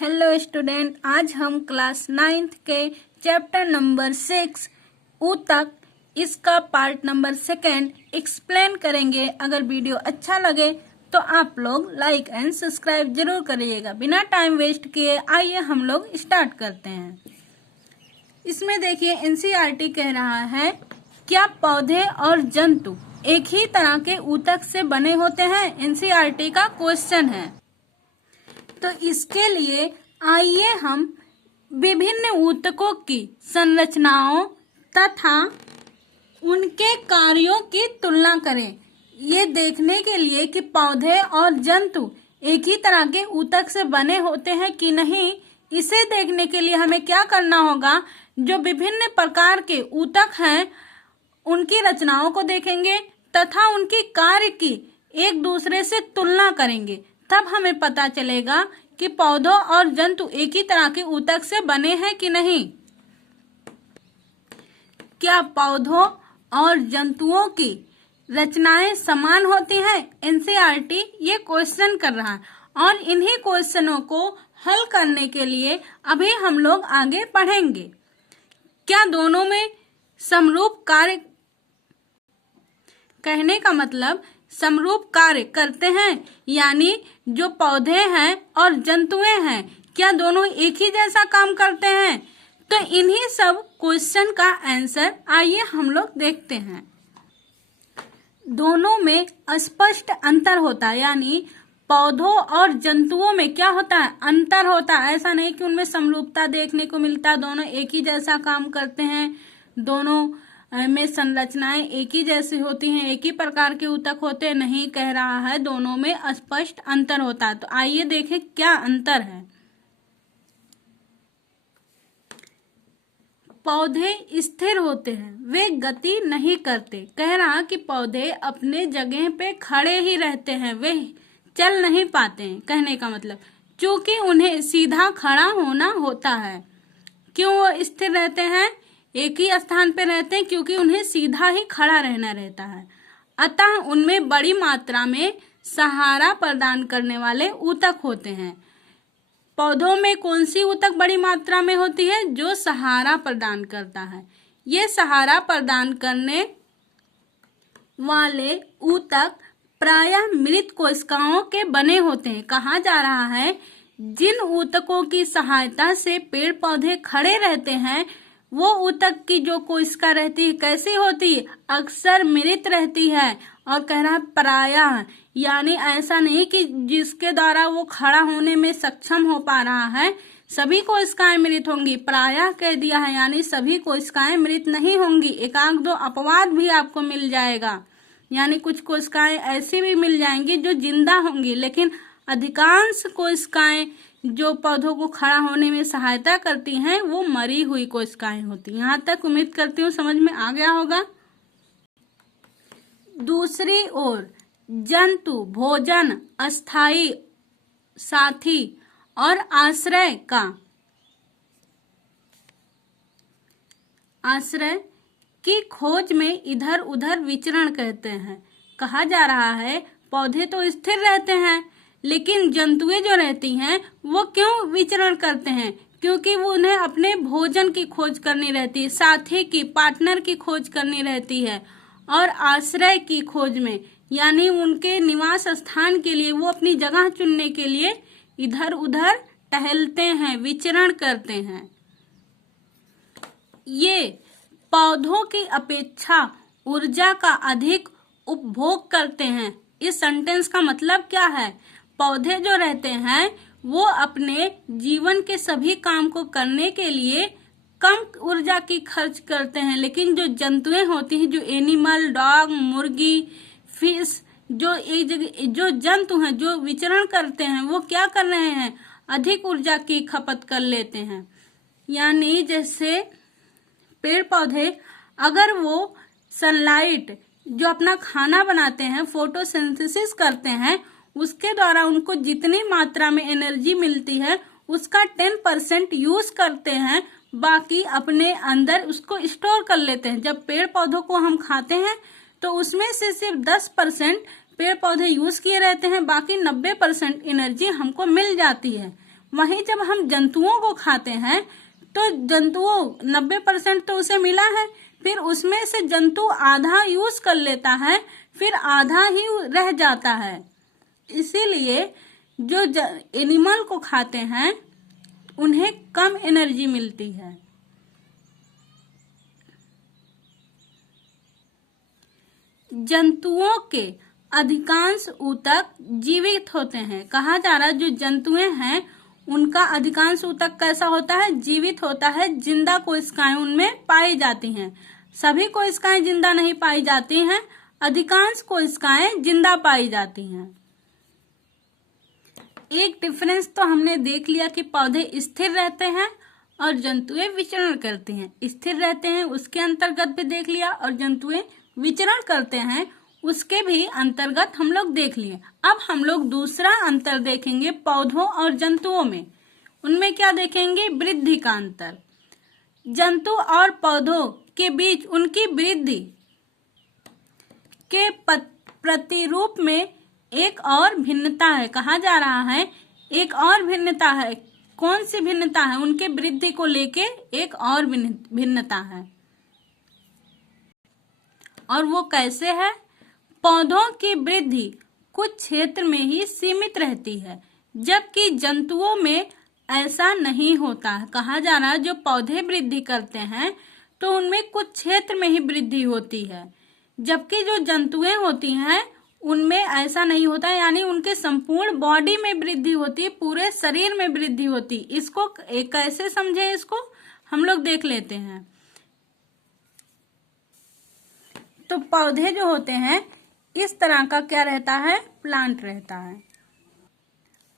Hello student, आज हम class 9th के चैप्टर नंबर 6 ऊतक इसका पार्ट नंबर 2 एक्सप्लेन करेंगे। अगर वीडियो अच्छा लगे तो आप लोग लाइक एंड सब्सक्राइब जरूर करिएगा। बिना टाइम वेस्ट किए आइए हम लोग स्टार्ट करते हैं। इसमें देखिए एनसीईआरटी कह रहा है, क्या पौधे और जंतु एक ही तरह के ऊतक से बने होते हैं? एनसीईआरटी का क्वेश्चन है। तो इसके लिए आइए हम विभिन्न ऊतकों की संरचनाओं तथा उनके कार्यों की तुलना करें, ये देखने के लिए कि पौधे और जंतु एक ही तरह के ऊतक से बने होते हैं कि नहीं। इसे देखने के लिए हमें क्या करना होगा, जो विभिन्न प्रकार के ऊतक हैं उनकी रचनाओं को देखेंगे तथा उनकी कार्य की एक दूसरे से तुलना करेंगे। तब हमें पता चलेगा कि पौधों और जंतु एक ही तरह के ऊतक से बने हैं कि नहीं। क्या पौधों और जंतुओं की रचनाएं समान होती हैं? एनसीईआरटी ये क्वेश्चन कर रहा है और इन्हीं क्वेश्चनों को हल करने के लिए अभी हम लोग आगे पढ़ेंगे। क्या दोनों में समरूप कार्य, कहने का मतलब समरूप कार्य करते हैं, यानी जो पौधे हैं और जंतुएं हैं क्या दोनों एक ही जैसा काम करते हैं? तो इन्हीं सब क्वेश्चन का आंसर आइए हम लोग देखते हैं। दोनों में स्पष्ट अंतर होता है, यानी पौधों और जंतुओं में क्या होता है, अंतर होता है। ऐसा नहीं कि उनमें समरूपता देखने को मिलता, दोनों एक ही जैसा काम करते हैं, दोनों में संरचनाएं एक ही जैसी होती हैं, एक ही प्रकार के ऊतक होते हैं, नहीं कह रहा है। दोनों में स्पष्ट अंतर होता है। तो आइए देखें क्या अंतर है। पौधे स्थिर होते हैं, वे गति नहीं करते। कह रहा कि पौधे अपने जगह पे खड़े ही रहते हैं, वे चल नहीं पाते हैं। कहने का मतलब क्योंकि उन्हें सीधा खड़ा होना होता है। क्यों वो स्थिर रहते हैं, एक ही स्थान पे रहते हैं? क्योंकि उन्हें सीधा ही खड़ा रहना रहता है। अतः उनमें बड़ी मात्रा में सहारा प्रदान करने वाले ऊतक होते हैं। पौधों में कौन सी ऊतक बड़ी मात्रा में होती है? जो सहारा प्रदान करता है। ये सहारा प्रदान करने वाले ऊतक प्रायः मृत कोशिकाओं के बने होते हैं। कहा जा रहा है जिन ऊतकों की सहायता से पेड़ पौधे खड़े रहते हैं, वो ऊतक की जो कोशिका रहती है कैसी होती है? अक्सर मृत रहती है। और कह रहा है प्रायः, यानी ऐसा नहीं कि जिसके द्वारा वो खड़ा होने में सक्षम हो पा रहा है सभी कोशिकाएं मृत होंगी। प्रायः कह दिया है, यानी सभी कोशिकाएं मृत नहीं होंगी। एकांक दो अपवाद भी आपको मिल जाएगा, यानी कुछ कोशिकाएं ऐसी भी मिल जाएंगी जो जिंदा होंगी, लेकिन अधिकांश कोशिकाएं जो पौधों को खड़ा होने में सहायता करती हैं वो मरी हुई कोशिकाएं होती हैं। यहाँ तक उम्मीद करती हूँ समझ में आ गया होगा। दूसरी ओर जंतु भोजन, अस्थायी साथी और आश्रय की खोज में इधर उधर विचरण कहते हैं। कहा जा रहा है पौधे तो स्थिर रहते हैं, लेकिन जंतुएं जो रहती हैं वो क्यों विचरण करते हैं? क्योंकि वो उन्हें अपने भोजन की खोज करनी रहती है, साथी की, पार्टनर की खोज करनी रहती है, और आश्रय की खोज में, यानी उनके निवास स्थान के लिए वो अपनी जगह चुनने के लिए इधर उधर टहलते हैं, विचरण करते हैं। ये पौधों की अपेक्षा ऊर्जा का अधिक उपभोग करते हैं। इस सेंटेंस का मतलब क्या है? पौधे जो रहते हैं वो अपने जीवन के सभी काम को करने के लिए कम ऊर्जा की खर्च करते हैं, लेकिन जो जंतुएं होती हैं, जो एनिमल, डॉग, मुर्गी, फिश, जो एक जगह जो जंतु हैं जो विचरण करते हैं वो क्या कर रहे हैं? अधिक ऊर्जा की खपत कर लेते हैं। यानी जैसे पेड़ पौधे अगर वो सनलाइट जो अपना खाना बनाते हैं, फोटोसिंथेसिस करते हैं, उसके द्वारा उनको जितनी मात्रा में एनर्जी मिलती है उसका 10% यूज करते हैं, बाकी अपने अंदर उसको स्टोर कर लेते हैं। जब पेड़ पौधों को हम खाते हैं तो उसमें से सिर्फ 10% पेड़ पौधे यूज किए रहते हैं, बाकी 90% एनर्जी हमको मिल जाती है। वहीं जब हम जंतुओं को खाते हैं तो जंतुओं 90% तो उसे मिला है, फिर उसमें से जंतु आधा यूज कर लेता है, फिर आधा ही रह जाता है। इसीलिए जो एनिमल को खाते हैं उन्हें कम एनर्जी मिलती है। जंतुओं के अधिकांश ऊतक जीवित होते हैं। कहा जा रहा है जो जंतुएं हैं उनका अधिकांश ऊतक कैसा होता है? जीवित होता है। जिंदा कोशिकाएं उनमें पाई जाती हैं। सभी कोशिकाएं जिंदा नहीं पाई जाती हैं, अधिकांश कोशिकाएं जिंदा पाई जाती हैं। एक डिफरेंस तो हमने देख लिया कि पौधे स्थिर रहते हैं और जंतुएं विचरण करते हैं। स्थिर रहते हैं उसके अंतर्गत भी देख लिया, और जंतुएं विचरण करते हैं उसके भी अंतर्गत हम लोग देख लिए। अब हम लोग दूसरा अंतर देखेंगे पौधों और जंतुओं में। उनमें क्या देखेंगे? वृद्धि का अंतर। जंतु और पौधों के बीच उनकी वृद्धि के प्रतिरूप में एक और भिन्नता है। कहा जा रहा है एक और भिन्नता है। कौन सी भिन्नता है? उनके वृद्धि को लेके एक और भिन्नता है, और वो कैसे है? पौधों की वृद्धि कुछ क्षेत्र में ही सीमित रहती है, जबकि जंतुओं में ऐसा नहीं होता है। कहा जा रहा है जो पौधे वृद्धि करते हैं तो उनमें कुछ क्षेत्र में ही वृद्धि होती है, जबकि जो जंतुएं होती हैं उनमें ऐसा नहीं होता, यानी उनके संपूर्ण बॉडी में वृद्धि होती है, पूरे शरीर में वृद्धि होती। इसको कैसे समझे? इसको हम लोग देख लेते हैं। तो पौधे जो होते हैं इस तरह का क्या रहता है? प्लांट रहता है।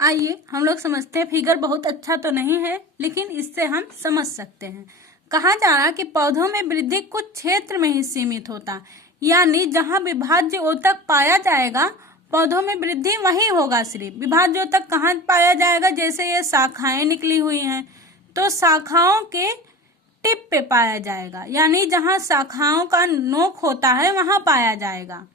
आइए हम लोग समझते हैं। फिगर बहुत अच्छा तो नहीं है, लेकिन इससे हम समझ सकते हैं। कहा जा रहा है कि पौधों में वृद्धि कुछ क्षेत्र में ही सीमित होता, यानी जहां विभाज्य ऊतक पाया जाएगा पौधों में वृद्धि वहीं होगा। सिर्फ विभाज्य ऊतक कहाँ पाया जाएगा? जैसे ये शाखाएं निकली हुई हैं तो शाखाओं के टिप पे पाया जाएगा, यानी जहां शाखाओं का नोक होता है वहां पाया जाएगा।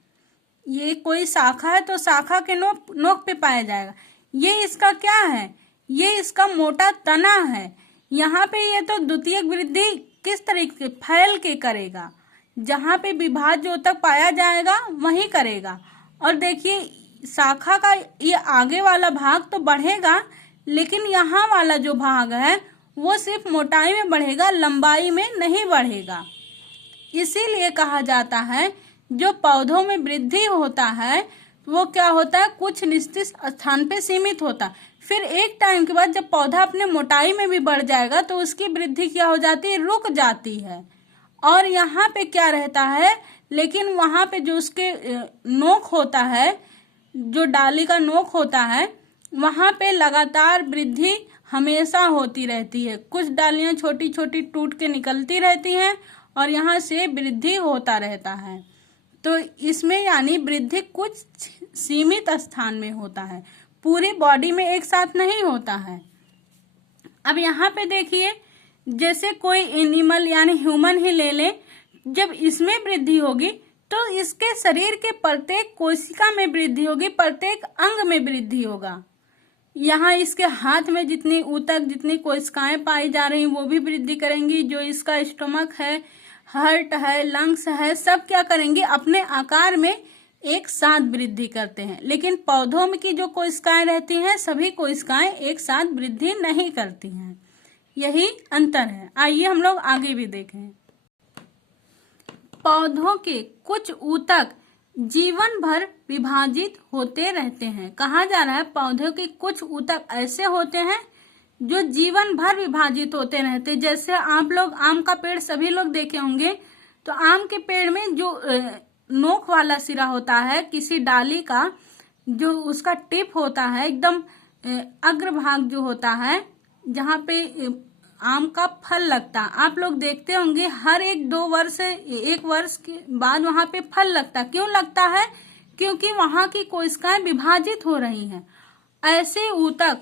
ये कोई शाखा है तो शाखा के नोक पे पाया जाएगा। ये इसका क्या है? ये इसका मोटा तना है। यहाँ पे ये तो द्वितीयक वृद्धि किस तरीके फैल के करेगा? जहाँ पे विभाज्य ऊतक पाया जाएगा वहीं करेगा। और देखिए शाखा का ये आगे वाला भाग तो बढ़ेगा, लेकिन यहाँ वाला जो भाग है वो सिर्फ मोटाई में बढ़ेगा, लंबाई में नहीं बढ़ेगा। इसीलिए कहा जाता है जो पौधों में वृद्धि होता है वो क्या होता है? कुछ निश्चित स्थान पे सीमित होता। फिर एक टाइम के बाद जब पौधा अपने मोटाई में भी बढ़ जाएगा तो उसकी वृद्धि क्या हो जाती है? रुक जाती है। और यहाँ पे क्या रहता है? लेकिन वहां पे जो उसके नोक होता है, जो डाली का नोक होता है, वहां पे लगातार वृद्धि हमेशा होती रहती है। कुछ डालियां छोटी छोटी टूट के निकलती रहती हैं और यहाँ से वृद्धि होता रहता है। तो इसमें यानी वृद्धि कुछ सीमित स्थान में होता है, पूरी बॉडी में एक साथ नहीं होता है। अब यहाँ पे देखिए जैसे कोई एनिमल यानी ह्यूमन ही ले लें, जब इसमें वृद्धि होगी तो इसके शरीर के प्रत्येक कोशिका में वृद्धि होगी, प्रत्येक अंग में वृद्धि होगा। यहाँ इसके हाथ में जितनी ऊतक जितनी कोशिकाएं पाई जा रही वो भी वृद्धि करेंगी। जो इसका स्टमक है, हार्ट है, लंग्स है, सब क्या करेंगे? अपने आकार में एक साथ वृद्धि करते हैं। लेकिन पौधों में की जो कोशिकाएं रहती हैं सभी कोशिकाएं एक साथ वृद्धि नहीं करती हैं। यही अंतर है। आइए हम लोग आगे भी देखें। पौधों के कुछ ऊतक जीवन भर विभाजित होते रहते हैं। कहा जा रहा है पौधों के कुछ ऊतक ऐसे होते हैं जो जीवन भर विभाजित होते रहते। जैसे आप लोग आम का पेड़ सभी लोग देखे होंगे, तो आम के पेड़ में जो नोक वाला सिरा होता है किसी डाली का, जो उसका टिप होता है एकदम अग्रभाग जो होता है जहाँ पे आम का फल लगता, आप लोग देखते होंगे हर 1-2 वर्ष 1 वर्ष के बाद वहां पे फल लगता। क्यों लगता है? क्योंकि वहां की कोशिकाएं विभाजित हो रही हैं। ऐसे ऊतक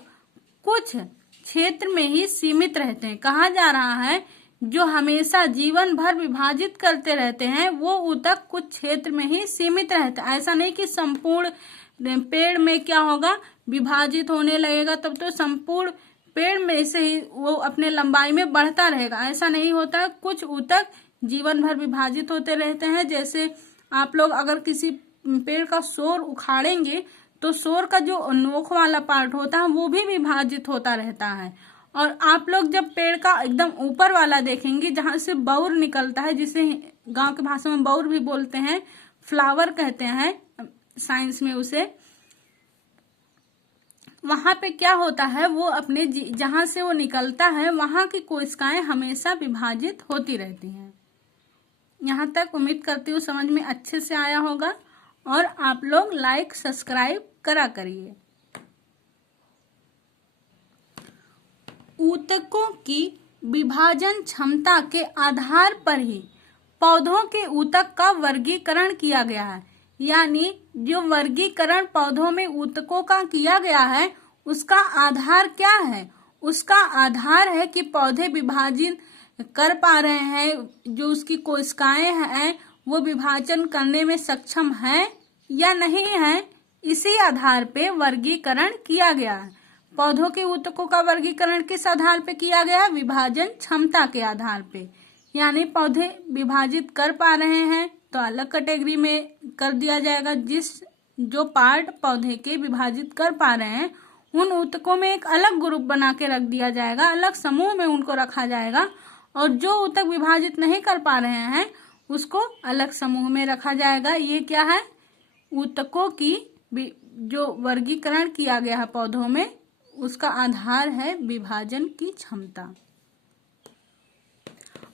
कुछ क्षेत्र में ही सीमित रहते हैं। कहा जा रहा है जो हमेशा जीवन भर विभाजित करते रहते हैं वो ऊतक कुछ क्षेत्र में ही सीमित रहते हैं। ऐसा नहीं कि संपूर्ण पेड़ में क्या होगा? विभाजित होने लगेगा, तब तो संपूर्ण पेड़ में से ही वो अपने लंबाई में बढ़ता रहेगा, ऐसा नहीं होता है। कुछ ऊतक जीवन भर विभाजित होते रहते हैं। जैसे आप लोग अगर किसी पेड़ का सोर उखाड़ेंगे तो सोर का जो नोक वाला पार्ट होता है वो भी विभाजित होता रहता है। और आप लोग जब पेड़ का एकदम ऊपर वाला देखेंगे जहां से बौर निकलता है, जिसे गांव की भाषा में बौर भी बोलते हैं, फ्लावर कहते हैं साइंस में उसे, वहां पे क्या होता है, वो अपने जहां से वो निकलता है वहां की कोशिकाएं हमेशा विभाजित होती रहती हैं। यहाँ तक उम्मीद करती हूँ समझ में अच्छे से आया होगा, और आप लोग लाइक सब्सक्राइब करा करिए। ऊतकों की विभाजन क्षमता के आधार पर ही पौधों के ऊतक का वर्गीकरण किया गया है। यानी जो वर्गीकरण पौधों में ऊतकों का किया गया है उसका आधार क्या है? उसका आधार है कि पौधे विभाजित कर पा रहे हैं, जो उसकी कोशिकाएं हैं वो विभाजन करने में सक्षम है या नहीं है। इसी आधार पे वर्गीकरण किया गया है। पौधों के ऊतकों का वर्गीकरण किस आधार पे किया गया? विभाजन क्षमता के आधार पे। यानी पौधे विभाजित कर पा रहे हैं तो अलग कैटेगरी में कर दिया जाएगा। जो पार्ट पौधे के विभाजित कर पा रहे हैं उन ऊतकों में एक अलग ग्रुप बना के रख दिया जाएगा, अलग समूह में उनको रखा जाएगा। और जो ऊतक विभाजित नहीं कर पा रहे हैं उसको अलग समूह में रखा जाएगा। ये क्या है? ऊतकों की जो वर्गीकरण किया गया है पौधों में, उसका आधार है विभाजन की क्षमता।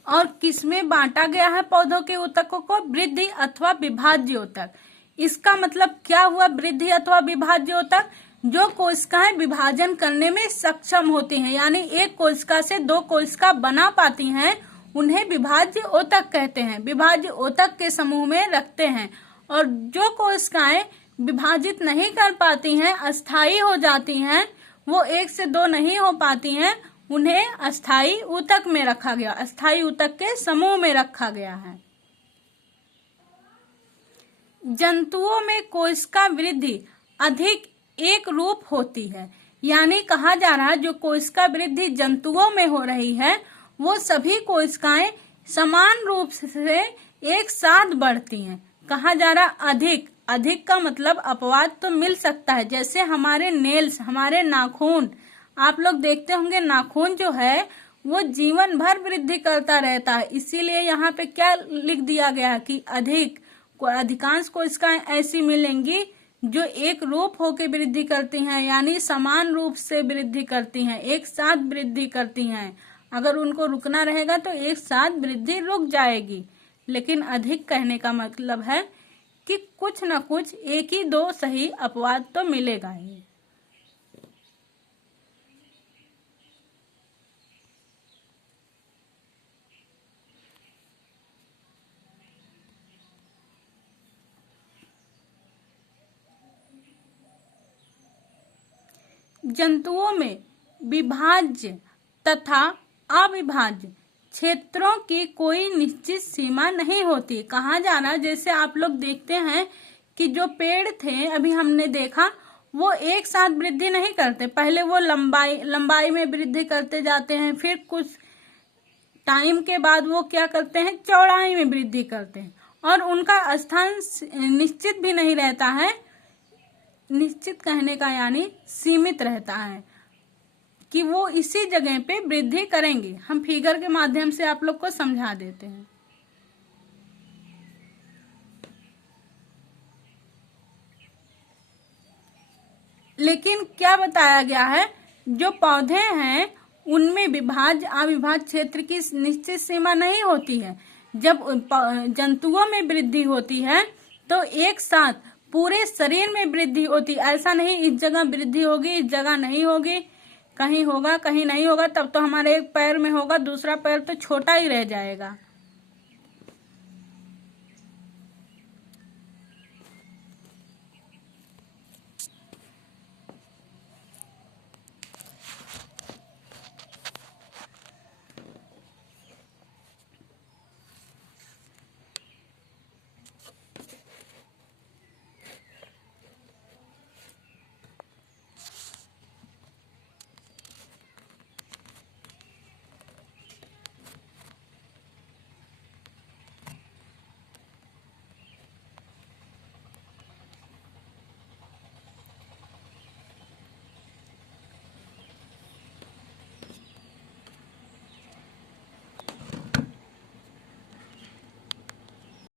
और किसमें बांटा गया है पौधों के ऊतकों को? वृद्धि अथवा विभाज्य ऊतक। इसका मतलब क्या हुआ वृद्धि अथवा विभाज्य ऊतक? जो कोशिकाएं विभाजन करने में सक्षम होती हैं, यानी एक कोशिका से दो कोशिका बना पाती हैं, उन्हें विभाज्य ऊतक कहते हैं। विभाज्य ऊतक के समूह में रखते हैं। और जो कोशिकाएं विभाजित नहीं कर पाती हैं, अस्थायी हो जाती हैं, वो एक से दो नहीं हो पाती हैं, उन्हें अस्थायी ऊतक में रखा गया, अस्थायी ऊतक के समूह में रखा गया है। जंतुओं में कोशिका वृद्धि अधिक एक रूप होती है। यानी कहा जा रहा है जो कोशिका वृद्धि जंतुओं में हो रही है वो सभी कोशिकाएं समान रूप से एक साथ बढ़ती हैं। कहा जा रहा अधिक, अधिक का मतलब अपवाद तो मिल सकता है। जैसे हमारे नेल्स, हमारे नाखून, आप लोग देखते होंगे नाखून जो है वो जीवन भर वृद्धि करता रहता है। इसीलिए यहाँ पे क्या लिख दिया गया कि अधिकांश कोशिकाएं ऐसी मिलेंगी जो एक रूप होकर वृद्धि करती हैं, यानी समान रूप से वृद्धि करती हैं, एक साथ वृद्धि करती हैं। अगर उनको रुकना रहेगा तो एक साथ वृद्धि रुक जाएगी। लेकिन अधिक कहने का मतलब है कि कुछ न कुछ एक ही दो सही अपवाद तो मिलेगा ही। जंतुओं में विभाज्य तथा अविभाज्य क्षेत्रों की कोई निश्चित सीमा नहीं होती। कहा जा रहा है जैसे आप लोग देखते हैं कि जो पेड़ थे अभी हमने देखा वो एक साथ वृद्धि नहीं करते। पहले वो लंबाई में वृद्धि करते जाते हैं, फिर कुछ टाइम के बाद वो क्या करते हैं, चौड़ाई में वृद्धि करते हैं। और उनका स्थान निश्चित भी नहीं रहता है। निश्चित कहने का यानी सीमित रहता है कि वो इसी जगह पे वृद्धि करेंगे। हम फिगर के माध्यम से आप लोग को समझा देते हैं। लेकिन क्या बताया गया है, जो पौधे हैं उनमें विभाज्य अविभाज्य क्षेत्र की निश्चित सीमा नहीं होती है। जब जंतुओं में वृद्धि होती है तो एक साथ पूरे शरीर में वृद्धि होती, ऐसा नहीं इस जगह वृद्धि होगी इस जगह नहीं होगी, कहीं होगा कहीं नहीं होगा। तब तो हमारे एक पैर में होगा, दूसरा पैर तो छोटा ही रह जाएगा।